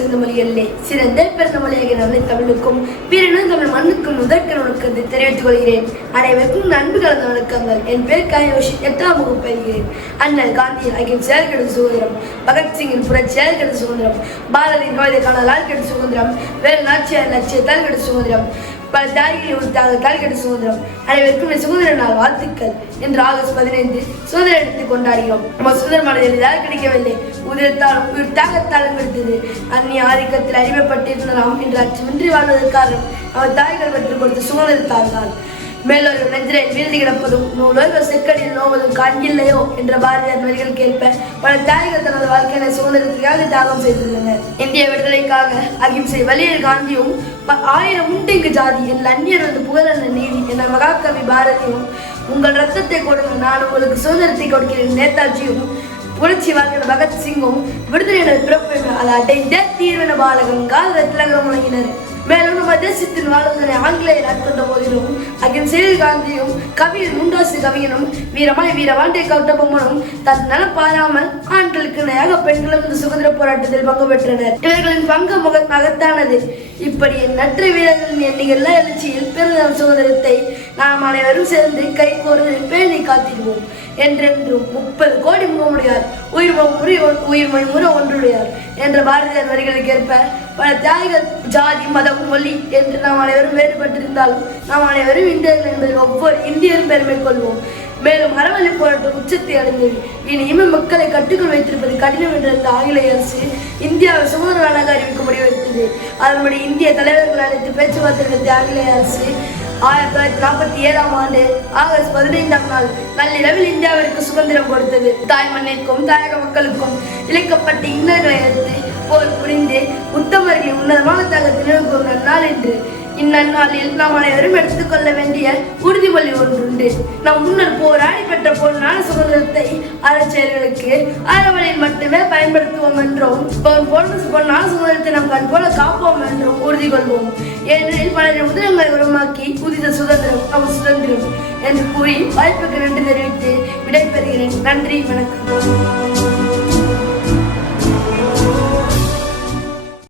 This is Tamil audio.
சிறந்த மொழிகளிலே சிறந்த பிறந்த மொழியாக நல்ல தமிழுக்கும் பிறனும் தமிழ் மண்ணுக்கும் முதற்க வணக்கத்தை தெரிவித்துக் கொள்கிறேன். அனைவருக்கும் நன்கு கலந்த வணக்கங்கள். என் பேர் காயோஷி, 8ஆம் வகுப்பு பயில்கிறேன். அண்ணல் காந்தியின் அகிம் செயல் கிடைத்த சுதந்திரம், பகத்சிங்கின் புரட்சி செயல் கிடைத்த சுதந்திரம், பாரதியின் கவிதை காணலால் கிடைத்த சுதந்திரம், வேறு நாச்சியார் லட்சியத்தால் கிடைத்த சுதந்திரம், பல தியாகிகளை உற்சாகத்தால் கிடைத்த சுதந்திரம். அனைவருக்கும் சுதந்திர நாள் வாழ்த்துக்கள். இன்று ஆகஸ்ட் 15 சுதந்திர தினத்தை கொண்டாடுகிறோம். நம்ம சுதந்திரமானது எளிதாக கிடைக்கவில்லை, உதிரத்தாலும் உயிர் தியாகத்தாலும் கிடைத்தது. அந்நிய ஆதிக்கத்தில் அடிமைப்பட்டிருந்த நாம் இன்று அச்சமின்றி வாழ்வதற்காக நம்ம தாய்கள் பெற்றுக் கொடுத்த சுதந்திரத்தால் தான். மேலோர்கள் நெஞ்சில் வீழ்ந்து கிடப்பதும் நூலோர்கள் செக்கடியில் நோவதும் காண்கில்லையோ என்ற பாரதியார் வரிகளுக்கு ஏற்ப பல தியாகிகள் தனது வாழ்க்கையில சுதந்திரத்திற்காக தியாகம் செய்துள்ளனர். இந்திய விடுதலைக்காக அகிம்சை வலியர் காந்தியும் 1000 உண்டிங்கு ஜாதி என் அந்நியர் வந்து புகழன நீதி என்ற மகாகவி பாரதியும், உங்கள் ரத்தத்தை கொடுங்க நான் உங்களுக்கு சுதந்திரத்தை கொடுக்கிறேன் நேதாஜியும், புரட்சி வாழ்க்கிற பகத்சிங்கும், விடுதலை பிறப்பு அதை அடைந்த தீர்வன பாலகம் கால திலகம் முழங்கினர். மேலும் நம்ம தேசத்தின் வாழ்வதனை ஆங்கிலேயர் ஆட்கொண்ட போதிலும் அகிம்சை காந்தியும் கவியில் முண்டாசு கவியனும் வீரமாய் வீரவாண்டை கௌட்டபொம்மனும் தன் நலம் பாராமல் ஆண்களுக்கு இணையாக பெண்களும் இந்த சுதந்திர போராட்டத்தில் பங்கு பெற்றனர். இவர்களின் பங்கு மகத்தானது. இப்படி எண்ணற்ற வீரர்களின் எண்ணிக்கையில் எழுச்சியில் பிறந்த சுதந்திரத்தை நாம் அனைவரும் சேர்ந்து கை கோர்ந்து பேணி காத்திடுவோம். என்றென்றும் 30 கோடி முகமுடையார் உயிர்மொழி முறை ஒன்றுடையார் என்ற பாரதியார் வரிகளுக்கு ஏற்ப பல தியாகிகள் ஜாதி மதம் மொழி என்று நாம் அனைவரும் வேறுபட்டிருந்தாலும் நாம் அனைவரும் இந்தியர்கள் என்பதில் ஒவ்வொரு இந்தியரும் பெருமை கொள்வோம். மேலும் அறவழி போராட்டம் உச்சத்தை அடைந்தது. இனிமே மக்களை கட்டுக்குள் வைத்திருப்பது கடினம் என்ற ஆங்கிலேய அரசு இந்தியாவை சுதந்திர நாடாக அறிவிக்க முடிவெடுத்தது. அதன்படி இந்திய தலைவர்கள் அழைத்து பேச்சுவார்த்தை நடத்திய ஆங்கிலேய அரசு 1947ஆம் ஆண்டு ஆகஸ்ட் 15ஆம் நாள் நள்ளிரவில் இந்தியாவிற்கு சுதந்திரம் கொடுத்தது. தாய் மண்ணிற்கும் தாயக மக்களுக்கும் இழைக்கப்பட்ட இன்னல்களை எடுத்து போர் புரிந்து உத்தமர்களின் உன்னதமான தியாகத்தை நினைவு கூர்ந்த நாள் என்று. இந்நன்னாளில் நாம் அனைவரும் எடுத்துக்கொள்ள வேண்டிய உறுதிமொழி ஒன்றுண்டு. நம் முன்னர் போராடி பெற்ற பொன்னான சுதந்திரத்தை அறச்செயல்களுக்கு அறவழியில் மட்டுமே பயன்படுத்துவோம் என்றும் பொன்னான சுதந்திரத்தை நம் கண் போல காப்போம் என்றும் உறுதி கொள்வோம். ஏனெனில் பலரின் உதிரங்களை உருவாக்கி உதித்த சுதந்திரம் நம் சுதந்திரம் என்று கூறி வாய்ப்புக்கு நன்றி தெரிவித்து விடைபெறுகிறேன். நன்றி, வணக்கம்.